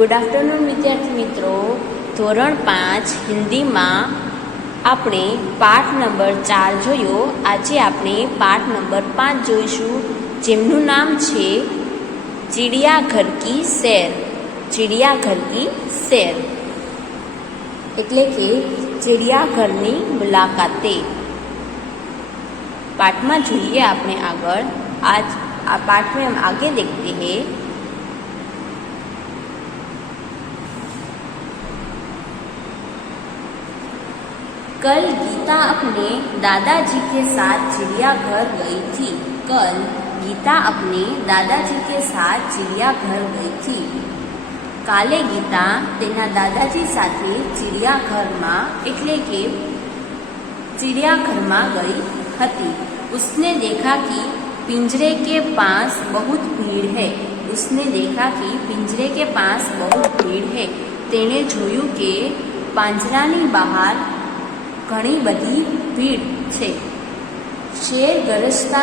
Good afternoon વિદ્યાર્થી મિત્રો, ધોરણ 5 હિન્દીમાં આપણે પાઠ નંબર 4 જોયો. આજે આપણે પાઠ નંબર 5 જોઈશું, જેમનું નામ છે ચિડિયાઘર કી સૈર. ચિડિયાઘર કી સૈર એટલે કે ચિડિયાઘરની મુલાકાતે. पाठ में જોઈએ આપણે આગળ. आज आ पाठ में हम आगे देखते हैं. कल गीता अपने दादाजी के साथ चिड़ियाघर गई थी. कल गीता अपने दादाजी के साथ चिड़ियाघर गई थी. काले गीता तेना दादाजी साथे चिड़ियाघરમાં એટલે કે चिड़ियाघરમાં गई थी. उसने देखा कि पिंजरे के पास बहुत भीड़ है. उसने देखा कि पिंजरे के पास बहुत भीड़ है. तेने જોયું કે પાંજરાની બહાર ઘણી બધી ભીડ છે. शेर गरजता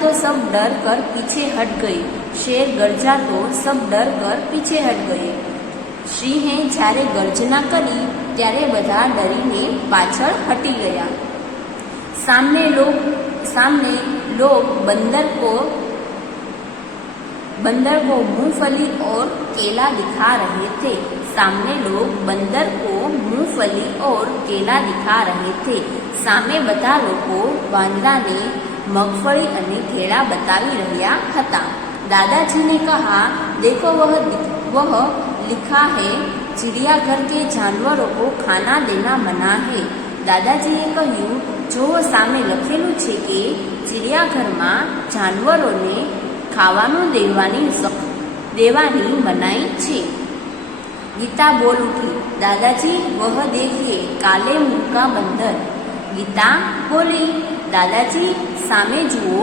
तो सब डर कर पीछे हट गई. शेर गरजा तो सब डर कर पीछे हट गए. સિંહે જ્યારે ગર્જના કરી ત્યારે બધા ડરીને પાછળ હટી ગયા. सामने लोग बंदर को मूंगफली और केला दिखा रहे थे. सामने लोग बंदर को मूंगफली और केला दिखा रहे थे. सामे बता लोग वांदराने मगफड़ी अने केला बतावी रह्या हता. दादाजी ने कहा, देखो वह लिखा है, चिड़ियाघर के जानवरों को खाना देना मना है. दादाजीए કહ્યું, જો સામે લખેલું છે કે ચિડિયાઘરમાં જાનવરોને ખાવાનું દેવાની મનાઈ છે. गीता बोल उठी, दादाजी वह देखिए काले मुंह का बंदर. गीता बोली, दादाजी सामे जुओ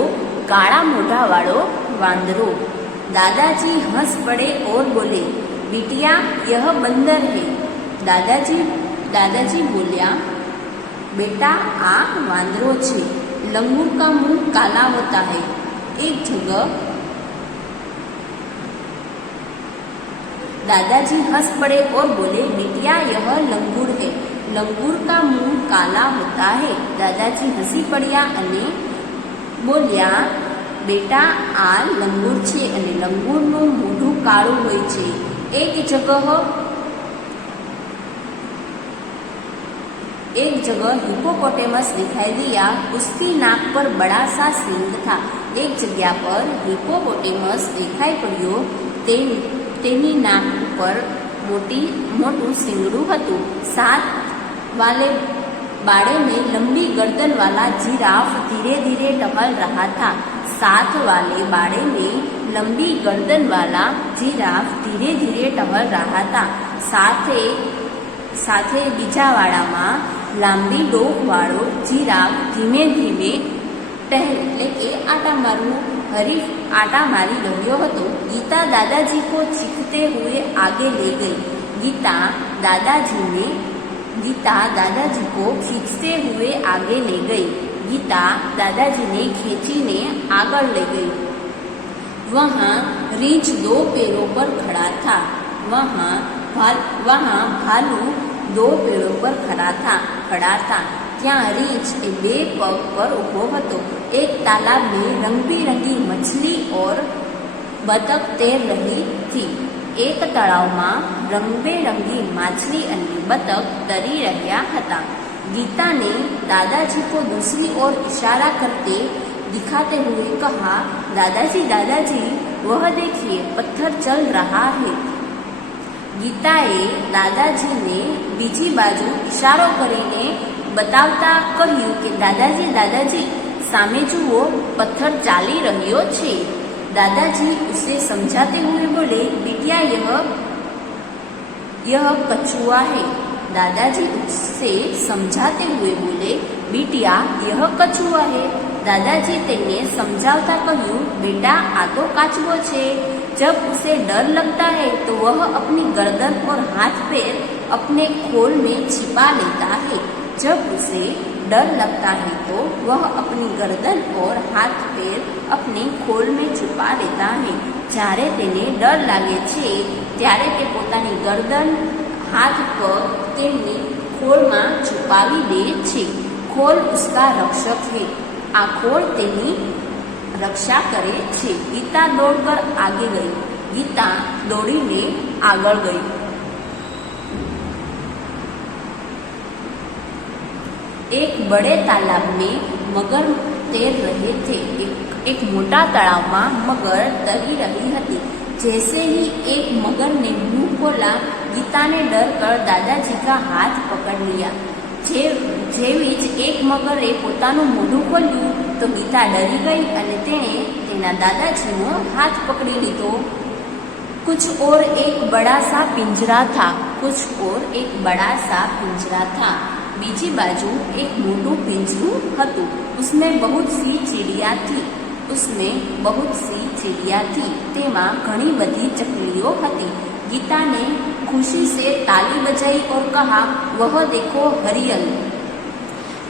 काळा मोढा वाळो वांदरो. दादाजी हंस पड़े और बोले, बिटिया यह बंदर है. दादाजी बोलिया, बेटा आ वांदरो छे. लंगूर का मुंह काला होता है. एक जगह दादाजी हंस पड़े और बोले, बिटिया यह लंगूर है. लंगूर का मुंह काला होता है. दादाजी हंसी पड़िया अने बोलिया, बेटा आ लंगूर छे अने लंगूरनुं मोढुं काळुं होय छे. एक जगह हिप्पोपोटेमस दिखाई दिया. उसकी नाक पर बड़ा सा सींग था. एक जगह पर हिप्पोपोटेमस दिखाई पड़्यो. तेनी नाक पर मोटू सींगड़ू हतुं. साथ वाले बाड़े में लंबी गर्दन वाला जिराफ धीरे धीरे टहल रहा था. साथ वाले बाड़े में लंबी गर्दन वाला जिराफ धीरे धीरे टहल रहा था. साथे बीजा वाड़ामां लांबी डोक वाळो जिराफ धीमे धीमे એટલે કે આટા મારવું હરીફ આટા મારી રહ્યો હતો. गीता दादाजी को चीखते हुए आगे ले गई. गीता दादाजी को खींचते हुए आगे ले गई. गीता दादाजी ने खींचीने आगे ले गई. वहाँ रींछ 2 पैरों पर खड़ा था. वहाँ भालू 2 पैरों पर खड़ा था. ત્યાં રીંછ 2 પગ પર ઊભો હતો. एक तालाब में रंग बिरंगी मछली और बतक तैर रही थी. एक तળાવમાં रंगबेरंगी माछली અને बतक तरी રહ્યા હતા. गीता ने दादाजी को दूसरी ओर इशारा करते दिखाते हुए कहा, दादाजी वह देखिए पत्थर चल रहा है. गीताए दादाजीने बीजी बाजू इशारो કરીને बतावता કહ્યું કે दादाजी सामे जुओ पत्थर चाली रह्यो छे. दादाजी उसे समझाते हुए बोले, बिटिया यह कछुआ है. दादाजी उसे समझाते हुए बोले, बिटिया यह कछुआ है. दादाजी तेने समझावता કહ્યું, बेटा आ तो काचबो छे. जब उसे डर लगता है तो वह अपनी गर्दन और हाथ पैर अपने खोल में छिपा लेता है. जब उसे डर लगता है तो वह अपनी गर्दन और हाथ पैर अपने खोल में छुपा लेता है। જ્યારે તેને ડર લાગે છે ત્યારે તે પોતાની ગરદન હાથ પગ તેમની ખોળમાં છુપાવી દે છે। खोल उसका रक्षक है। आ खोल तेनी रक्षा करे छे। गीता दौड़कर आगे गई। गीता दौड़ीने आगळ गई। एक बड़े तालाब में मगर तैर रहे थे। एक मोटा तालाब में मगर तरी रही थी। जैसे ही एक मगर ने मुंह खोला, गीता ने डर कर दादाजी का हाथ पकड़ लिया। जेवी ज एक मगरे पोतानुं मोढुं खोल्युं तो गीता डरी गई अने तेणे तेना दादाजीनो हाथ पकड़ी लीधो। कुछ और एक बड़ा सा पिंजरा था। कुछ और एक बड़ा सा पिंजरा था। बीजी बाजू एक मोटू पिंजरू हतुं। उसमें बहुत सी चिड़िया थी। तेमां घणी बधी चकलीओ हती। गीता ने खुशी से ताली बजाई और कहा, वह देखो हरियल।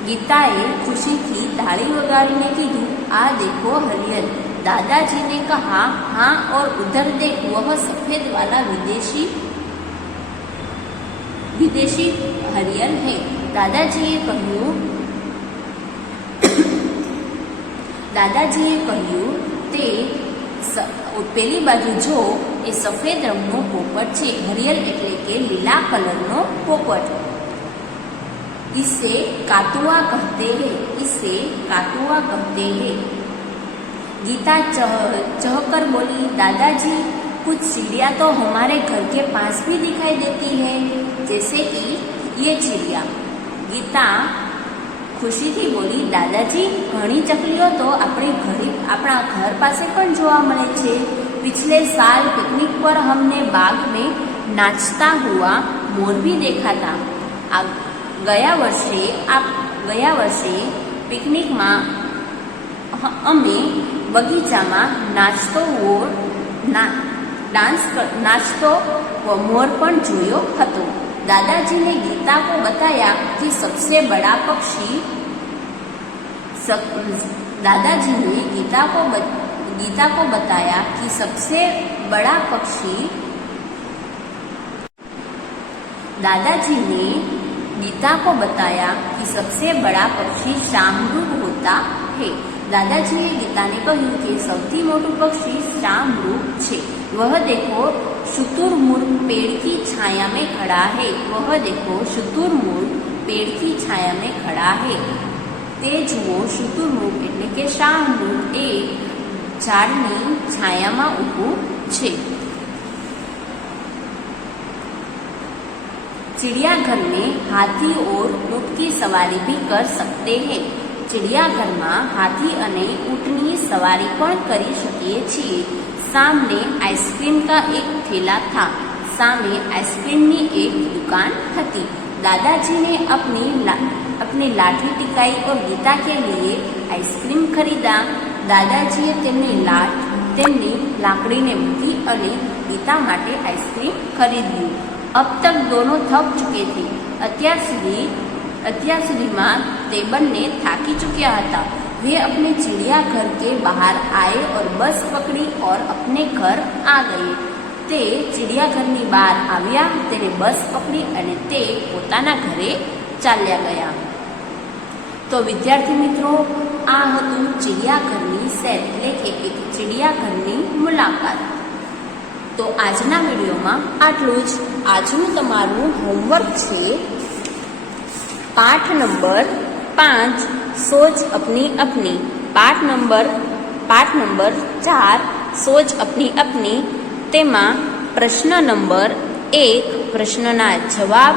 गीताए खुशी थी ताली वगाड़ीने कीधुं, आ देखो हरियल। दादाजी ने कहा, हाँ और उधर देख, वह सफेद वाला विदेशी हरियल है। दादाजीए कह્યું તે પેલી બાજુ જો એ સફેદ રંગનો પોપટ છે। હરિયલ એટલે કે લીલા કલરનો પોપટ। इसे कातुआ कहते हैं। गीता चहकर बोली, दादाजी कुछ चिड़िया तो हमारे घर के पास भी दिखाई देती है, जैसे कि ये चिड़िया। गीता खुशी थी बोली, दादाजी घणी चकलीओ तो अपना घर पासे पण जोवा मळे छे। पिछले साल पिकनिक पर हमने बाग में नाचता हुआ मोर भी देखा था। गया वर्षे पिकनिक में अमे बगीचा में नाचतो मोर पण जोयो हतो। दादाजी ने गीता को बताया कि सबसे बड़ा पक्षी शाहमृग होता है। दादाजी ने गीता ने कह્યું कि સૌથી મોટું પક્ષી શાહમૃગ છે। वह देखो शुतुरमुर्ग पेड़ की छाया में खड़ा है। ते जुओ शुतुरमुर्ग એટલે કે શાહમૃગ એ ઝાડની છાયામાં ઊભું છે। चिड़ियाघर में हाथी और ऊँट की सवारी भी कर सकते हैं। चिड़ियाघर में हाथी अने ऊँटनी सवारी पण करी શકીએ છીએ। सामने आइसक्रीम का एक ठेला था। आइसक्रीम की एक दुकान थी। दादाजी ने अपनी लाठी टिकाई और गीता के लिए आइसक्रीम खरीदा। दादाजी तेमनी लाकड़ी ने मूकी और गीता माटे आइसक्रीम खरीद्यू। अब तक दोनों थक चुके थे। અત્યાર સુધીમાં તે બંને થાકી चुक्या था। वे अपने चिड़ियाघर के बाहर आए और बस पकड़ी और अपने घर आ गए। ते चिड़ियाघरनी बहार आव्या, तेने बस पकड़ी अने ते पोताना घरे चाल्या गया। तो विद्यार्थी मित्रों, आ हतुं चिड़ियाघरनी सैर એટલે કે એક चिड़ियाघरनी मुलाकात। तो आजना विडियो में आटलू ज। आजनु तमारुं होमवर्क छे पाठ नंबर 5 सोच अपनी अपनी। पाठ नंबर 4 सोच अपनी अपनी। तेमा प्रश्न नंबर 1 प्रश्नना जवाब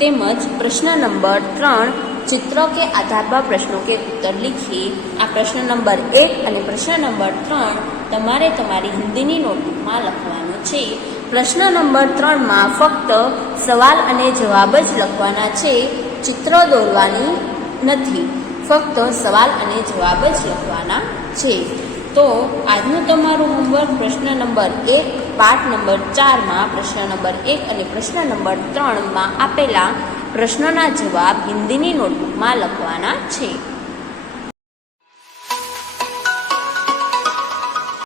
तेमज प्रश्न नंबर 3 चित्रों के आधार पर प्रश्नों के उत्तर लिखिए। आ प्रश्न नंबर 1 और प्रश्न नंबर 3 तमारे तमारी हिंदी नोटबुक में लखवानो छे। प्रश्न नंबर 3 में फक्त सवाल अने जवाब ज लखवाना छे, चित्रों दोरवानी नथी। फक्त सवाल अने जवाब ज लखवाना छे। तो आजनु तमारुं होमवर्क प्रश्न नंबर 1 पाठ नंबर 4 में प्रश्न नंबर 1 और प्रश्न नंबर 3 में आपेला પ્રશ્નોના જવાબ હિન્દીની નોટબુકમાં લખવાના છે.